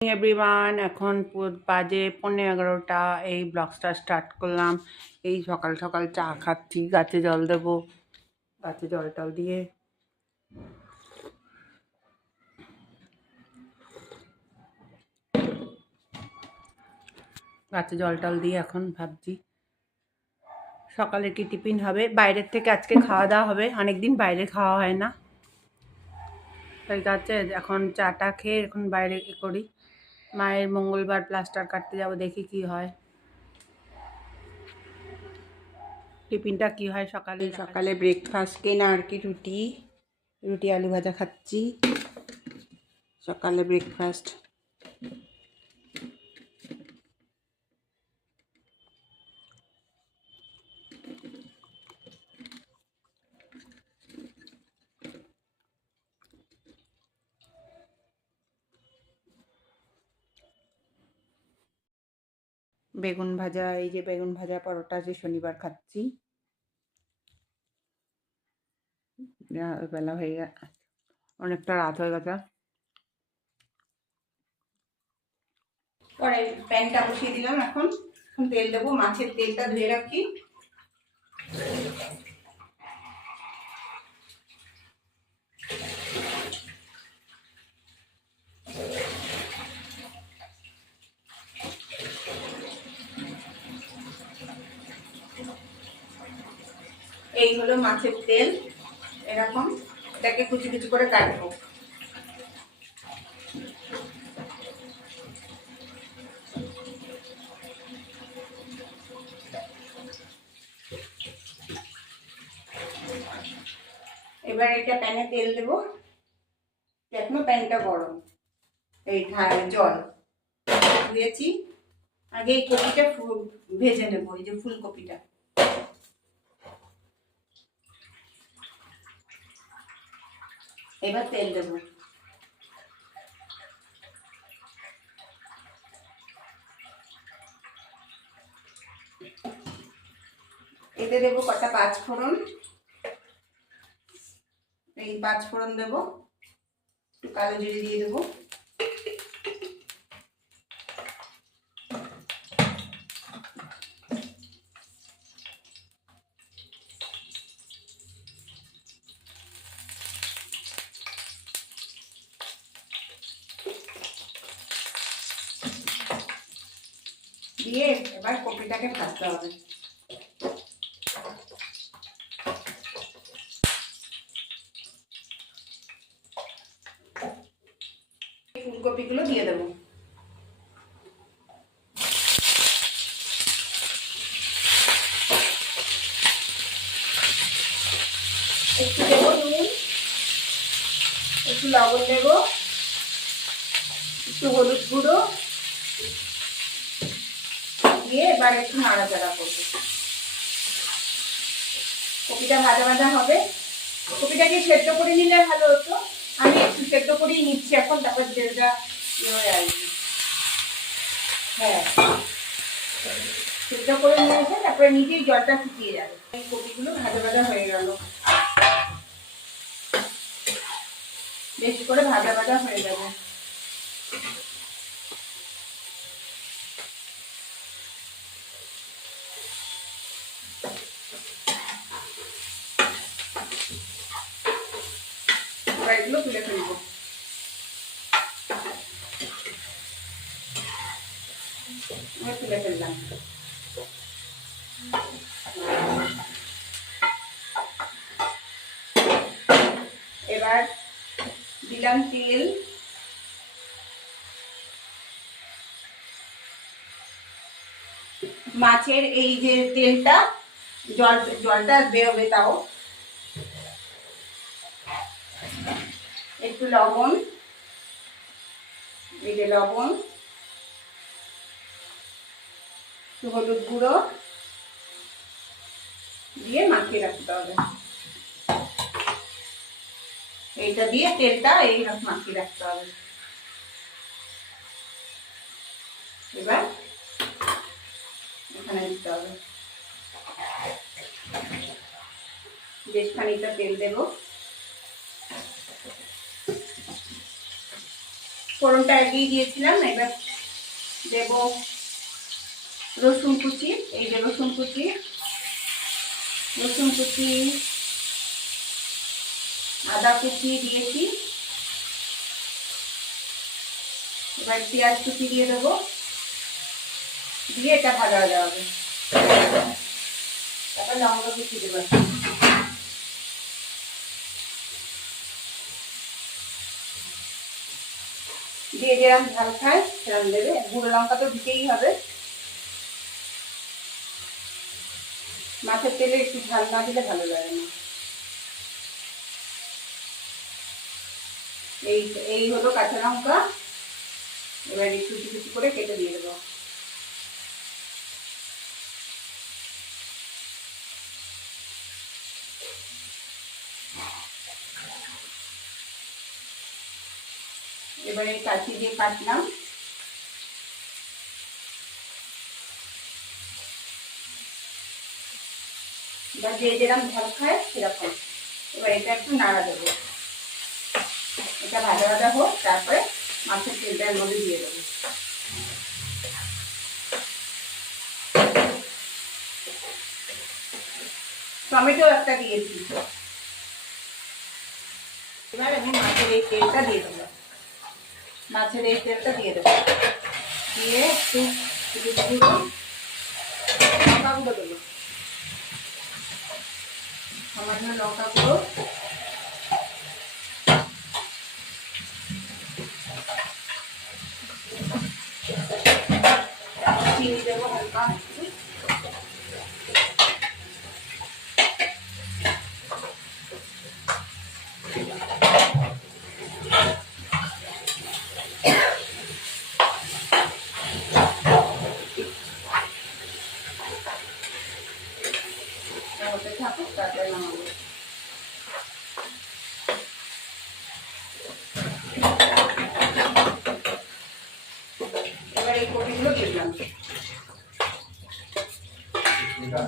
Everyone এখন বাজে পনেরো এগারোটা। এই ব্লগসটা স্টার্ট করলাম। এই সকাল সকাল চা খাচ্ছি, গাছে জল দেবো, গাছে জল টল দিয়ে। গাছে জল টল দিয়ে এখন ভাবছি সকালে কি টিফিন হবে? বাইরের থেকে আজকে খাওয়া দাওয়া হবে। অনেকদিন বাইরে খাওয়া হয় না। তাই গাছে এখন চাটা খেয়ে এখন বাইরে করি। মায়ের মঙ্গলবার প্লাস্টার কাটতে যাব, দেখি কি হয়। টিফিনটা কি হয় সকালে? সকালে ব্রেকফাস্ট কেনা আর কি, রুটি। রুটি, আলু ভাজা খাচ্ছি। সকালে ব্রেকফাস্ট বেগুন ভাজা, এই যে বেগুন ভাজা পরোটা যে শনিবার খাচ্ছি। বেলা হয়ে গেছে। অনেকটা রাত হয়ে গেছে। পরে প্যানটা বসিয়ে দিলাম এখন তেল দেবো, মাছের তেলটা ধুয়ে রাখি। এই হলো মাছের তেল। এরকম এটাকে কুচি কুচি করে কাটবো। এবার এটা প্যানে তেল দেবো। এখনও প্যানটা গরম। এই জল। ধুয়েছি। আগে এই কপিটা ভেজে নেব, এই যে ফুলকপিটা। এবার তেল দেবো। এতে দেবো কটা পাঁচ ফোড়ন। এই পাঁচ ফোড়ন দেবো। একটু কালো জিরে দিয়ে দেবো। দিয়ে এবার কপিটাকে ভাজতে হবে ফুলকপিগুলো দিয়ে দেবো একটু দেবো নুন একটু লবণ দেবো একটু হলুদ গুঁড়ো দিয়ে এবার একটু নাড়াচাড়া করব। কপিটা ভাজা ভাজা হবে। কপিটাকে সেদ্ধ করে নিলে ভালো হতো। আমি একটু সেদ্ধ করেই নিচ্ছি এখন, তারপর তেলটা ইয়ে হয়ে সেদ্ধ করে নিয়ে এসে তারপরে নিজেই জলটা শুকিয়ে যাবে। কপিগুলো ভাজা ভাজা হয়ে গেল। বেশি করে ভাজা ভাজা হয়ে যাবে। এগুলো তুলে ফেলব। তুলে ফেললাম। এবার দিলাম তেল। মাছের এই যে তেলটা, জল, জলটা বেরোবে তাও। একটু লবণ, এই যে লবণ, একটু হলুদ গুঁড়ো দিয়ে মাখিয়ে রাখতে হবে। এইটা দিয়ে তেলটা এই মাখিয়ে রাখতে হবে। এবার এখানে দিতে হবে। বেশ খানিকটা তেল দেবো। ফোড়নটা আগেই দিয়েছিলাম, এবার দেব রসুন কুচি, এই যে রসুন কুচি। রসুন কুচি, আদা কুচি দিয়েছি। এবার পেঁয়াজ কুচি দিয়ে দেবো, দিয়ে এটা ভাজা ভাজা হবে তারপর লঙ্কা কুচি দেবো। দিয়ে যেরকম ঝাল খায় সেরকম দেবে। গুঁড়ো লঙ্কা তো দিতেই হবে। মাছের তেলে একটু ঝাল না দিলে ভালো লাগে না। এই এই হলো কাঁচা লঙ্কা। এবার একটু কিছু করে কেটে দিয়ে দেবো। এবারে কাঁচি দিয়ে কাটলাম। এবার যে যেরকম ঝাল খায় সেরকম এবার এটা একটু নাড়া দেবো। এটা ভাজা ভাজা হোক, তারপরে মাছের তেলটার মধ্যে দিয়ে দেবো। টমেটো একটা দিয়েছি। এবার আমি মাছের এই তেলটা দিয়ে দেবো। মাছের এই তেলটা দিয়ে দেবো। দিয়ে একটু লঙ্কা গুঁড়ো দেবো। সামান্য লঙ্কা গুঁড়ো চিনি দেবো হালকা একটু হতে থাকুক তারপরে নামাবো এবার এই কপিগুলো দিয়ে দিলাম ভালো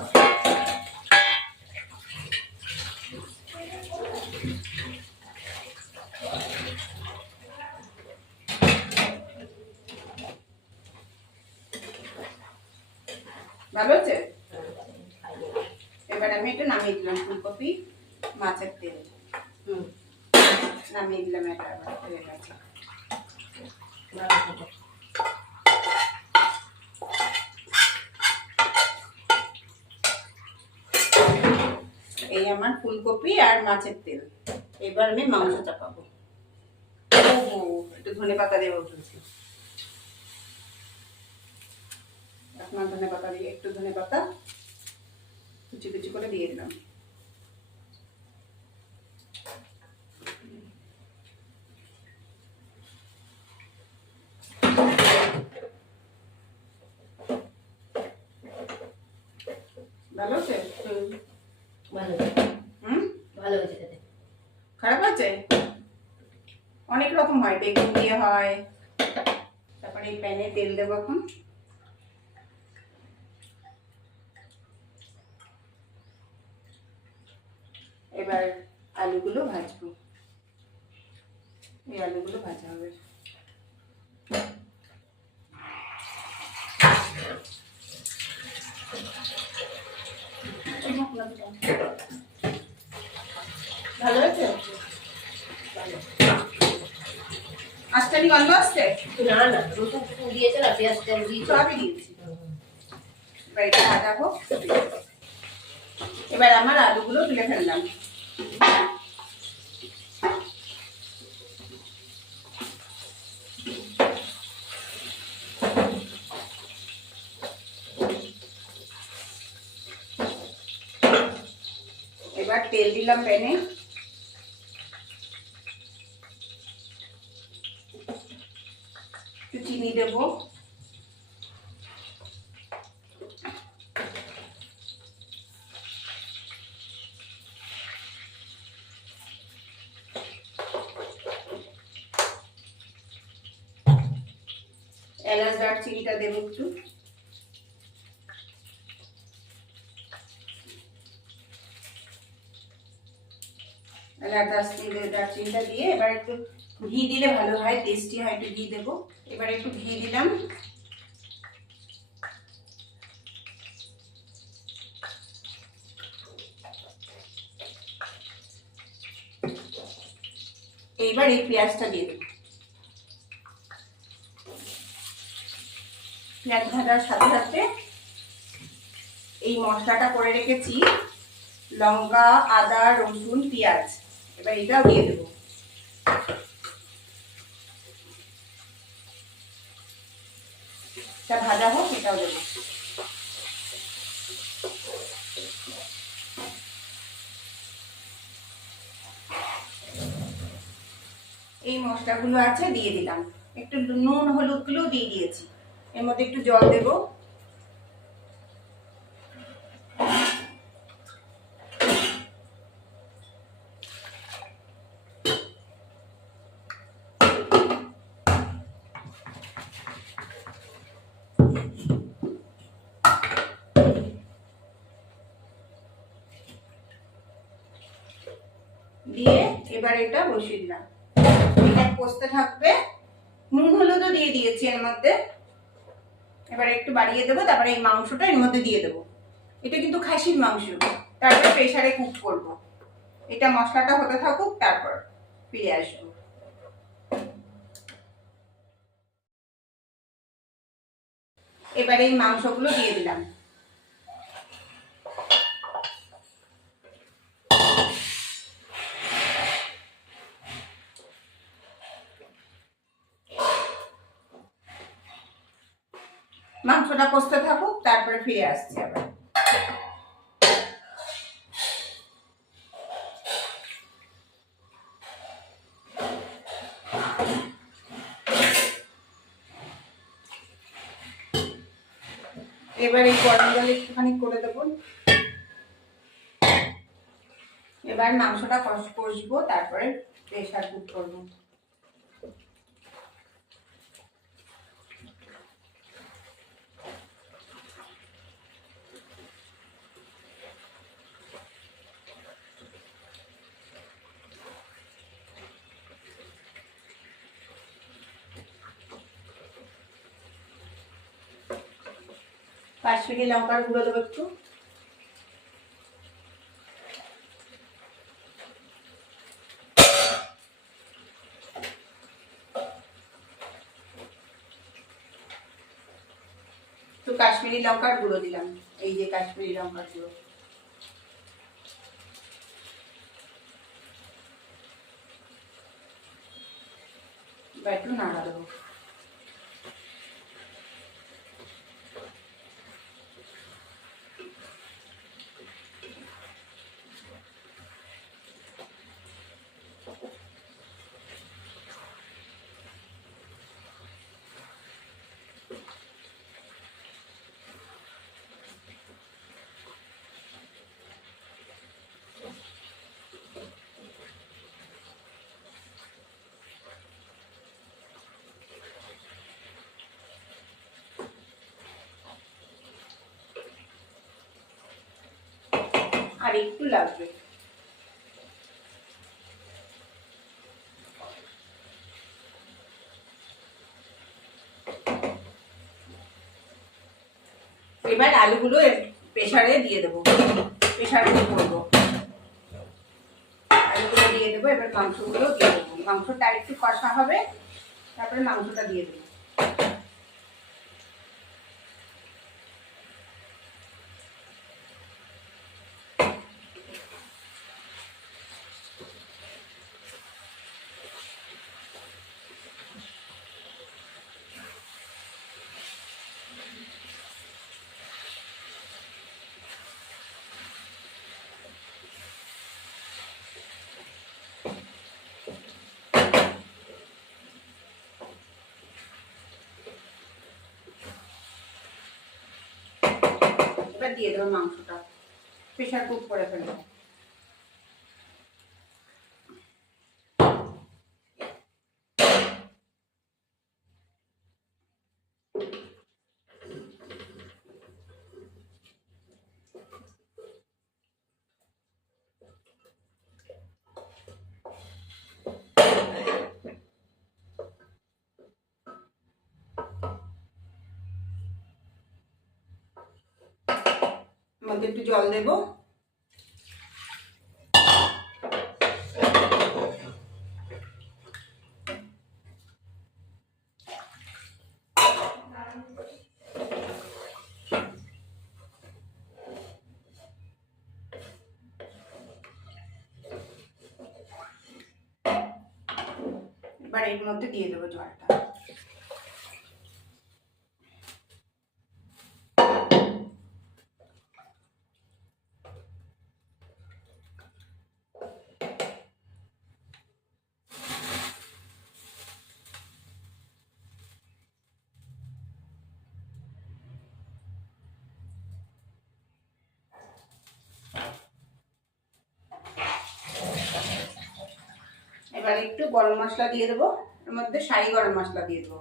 হচ্ছে এবার আমি এটা নামিয়ে দিলাম ফুলকপি মাছের তেল হুম নামিয়ে দিলাম এটা আবার হয়ে গেছে এই আমার ফুলকপি আর মাছের তেল। এবার আমি মাংস চাপাবো একটু ধনে পাতা দেবো তুলছি আপনার ধনে পাতা দিয়ে, একটু ধনে পাতা কুচি কুচি করে দিয়ে দিলাম। ভালো আছে হুম ভালো হুম ভালো হয়েছে খেতে খারাপ আছে অনেক রকম হয় বেগুন দিয়ে হয়। তারপরে এই প্যানে তেল দেবো এখন। এবার আলুগুলো ভাজবো। এই আলুগুলো ভাজা হবে। ভালো হয়েছে? আজকালি গন্ধ আসছে? না না রসুন টুসুন দিয়েছে না পেঁয়াজ তেল দিয়েছে। সবই দিয়েছি। এবার এটা ভাজাবো এবার আমার আলুগুলো তুলে ফেললাম। এবার তেল দিলাম প্যানে একটু চিনি দেবো। এলাচ দারচিনিটা দেবো একটু। এলাচ দারচিনি দারচিনিটা দিয়ে এবার একটু ঘি দিলে ভালো হয় টেস্টি হয়, একটু ঘি দেবো। এবার একটু ঘি দিলাম। এইবার এই পেঁয়াজটা দিয়ে দেবো। পেঁয়াজ ভাজার সাথে সাথে এই মশলাটা করে রেখেছি। লঙ্কা, আদা, রসুন, পেঁয়াজ। এবার এটাও দিয়ে দেবো। এটা ভাজা হোক, এটাও দেবো। এই মশলাগুলো আছে, দিয়ে দিলাম। একটু নুন হলুদগুলো দিয়ে দিয়েছি। এর মধ্যে একটু জল দেব দিয়ে এবার এটা বসিয়ে দিলাম এটা কষতে থাকবে নুন হলুদও দিয়ে দিয়েছি এর মধ্যে এবার একটু দেবো, তারপরে এই মাংসটা এর মধ্যে দিয়ে দেবো। এটা কিন্তু খাসির মাংস, তারপরে প্রেশারে কুক করব। এটা মশলাটা হতে থাকুক, তারপর ফিরে আসব। এবারে এই মাংসগুলো দিয়ে দিলাম। মাংসটা কষতে থাকুক, তারপরে ফিরে আসছি আবার। এবার এই গরম জল একটুখানি করে দেবো। এবার মাংসটা কষ কষবো, তারপরে প্রেশার কুক করব। কাশ্মীরি লঙ্কার গুঁড়ো দেবো একটু। কাশ্মীরি লঙ্কার গুঁড়ো দিলাম। এই যে কাশ্মীরি লঙ্কার গুঁড়ো একটু নাড়া দেবো। আর একটু লাগবে। এবার আলুগুলো প্রেসারে দিয়ে দেবো। প্রেসারে করব। আলুগুলো দিয়ে দেবো, এবার মাংসগুলো দিয়ে দেবো। মাংসটা একটু কষা হবে, তারপরে মাংসটা দিয়ে দেবো এবার দিয়ে দেবো মাংসটা। প্রেশার কুক করে ফেলব। মধ্যে একটু জল দেব। এবার এর মধ্যে দিয়ে দেবো জলটা এবার একটু গরম মশলা দিয়ে দেবো। এর মধ্যে শাহি গরম মশলা দিয়ে দেবো।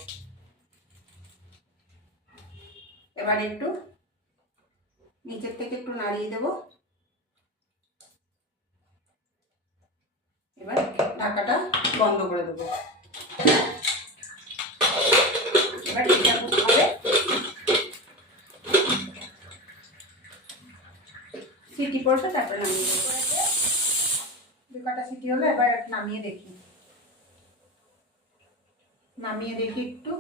এবার একটু নিচের থেকে একটু নাড়িয়ে দেবো। এবার ঢাকাটা বন্ধ করে দেবো। এবার সিটি পড়বে তারপরে নামিয়ে দেবো। দু কাটা সিটি হলো, এবার নামিয়ে দেখি। নামিয়ে দেখি একটু।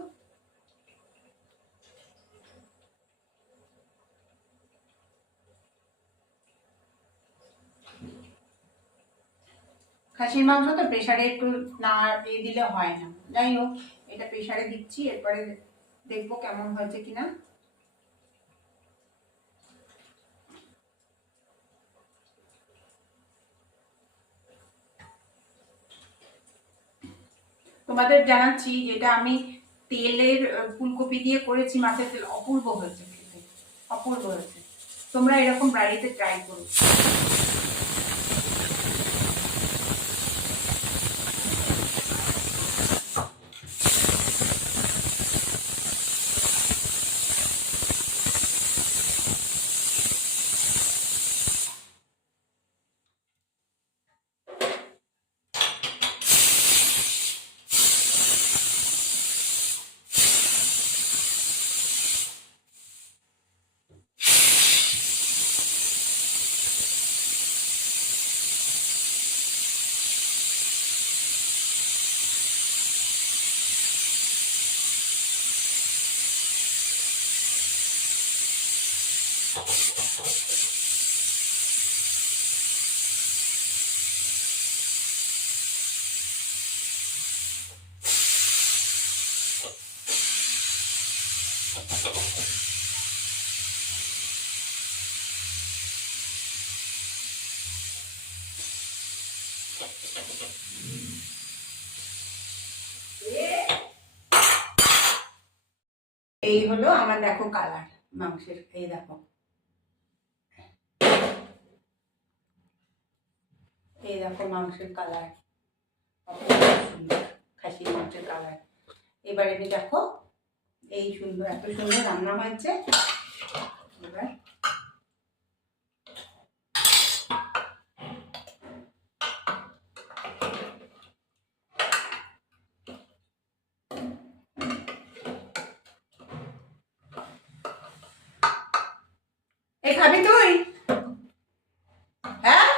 খাসির মাংস তো প্রেশারে একটু না দিয়ে দিলে হয় না। যাই হোক, এটা প্রেশারে দিচ্ছি, এরপরে দেখব কেমন হয়েছে কিনা। তোমাদের জানাচ্ছি যেটা আমি তেলের ফুলকপি দিয়ে করেছি, মাছের তেল অপূর্ব হয়েছে অপূর্ব হয়েছে। তোমরা এরকম বাড়িতে ট্রাই করো। এই হলো আমার দেখো কালার মাংসের, এই দেখো। এই দেখো মাংসের কালার সুন্দর, খাসির মাংসের কালার এবার এনে দেখো এই সুন্দর এত সুন্দর রান্না হয়েছে। এবার এই খাবি তুই? হ্যাঁ?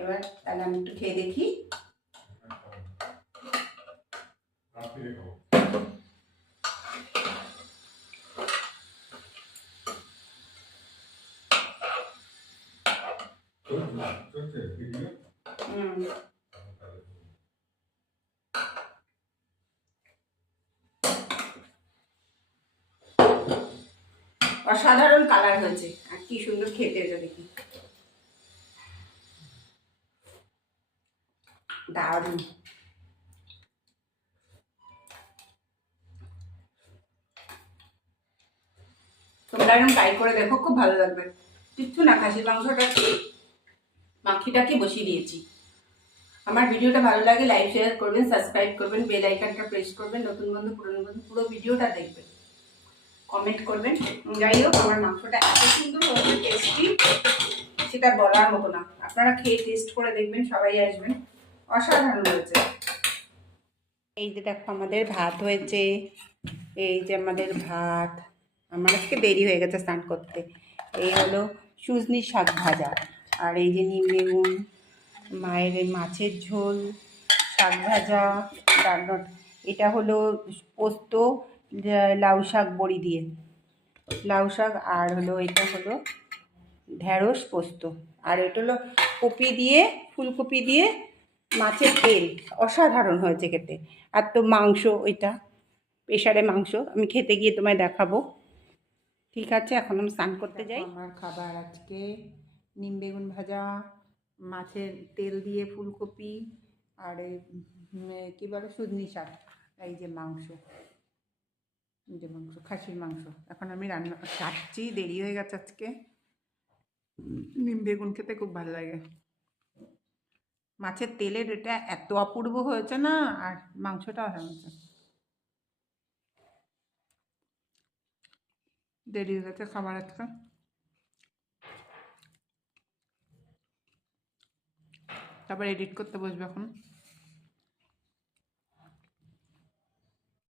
এবার তাহলে আমি একটু খেয়ে দেখি। অসাধারণ কালার হয়েছে। আর কি সুন্দর খেতে হয়েছে দেখি। দারুণ। তোমরা এরকম ট্রাই করে দেখো, খুব ভালো লাগবে। কিচ্ছু না, খাসির মাংসটা মাখিটাকে বসিয়ে দিয়েছি। আমার ভিডিওটা ভালো লাগে লাইক শেয়ার করবেন সাবস্ক্রাইব করবেন বেল আইকনটা প্রেস করবেন, নতুন বন্ধু, পুরনো বন্ধু, পুরো ভিডিওটা দেখবেন। কমেন্ট করবেন। যাই হোক, আমার মাংসটা এত সুন্দর হয়েছে টেস্টি সেটা বলার মতো না। আপনারা খেয়ে টেস্ট করে দেখবেন, সবাই আসবেন। অসাধারণ হয়েছে। এই যে দেখো, আমাদের ভাত হয়েছে। এই যে আমাদের ভাত। আমার আজকে দেরি হয়ে গেছে স্নান করতে। এই হলো সুজনি শাক ভাজা। আর এই যে নিম বেগুন, মায়ের মাছের ঝোল, শাক ভাজা রান্না এটা হলো পোস্ত লাউ শাক বড়ি দিয়ে। লাউ শাক আর হলো এটা হলো ঢ্যাঁড়স পোস্ত। আর এটা হলো কপি দিয়ে ফুলকপি দিয়ে মাছের তেল। অসাধারণ হয়েছে খেতে। আর তো মাংস ওইটা প্রেশারে মাংস। আমি খেতে গিয়ে তোমায় দেখাবো। ঠিক আছে এখন আমি স্নান করতে যাই। আমার খাবার আজকে। নিম বেগুন ভাজা মাছের তেল দিয়ে ফুলকপি আর কী বলে সুদনি শাক। এই যে মাংস। যে মাংস, খাসির মাংস। এখন আমি রান্না কাটছি দেরি হয়ে গেছে আজকে। নিম বেগুন খেতে খুব ভালো লাগে। মাছের তেলের এটা এত অপূর্ব হয়েছে না, আর মাংসটাও হয়েছে। দেরি হয়ে গেছে খাবার আজকে। তারপর এডিট করতে বসবে এখন।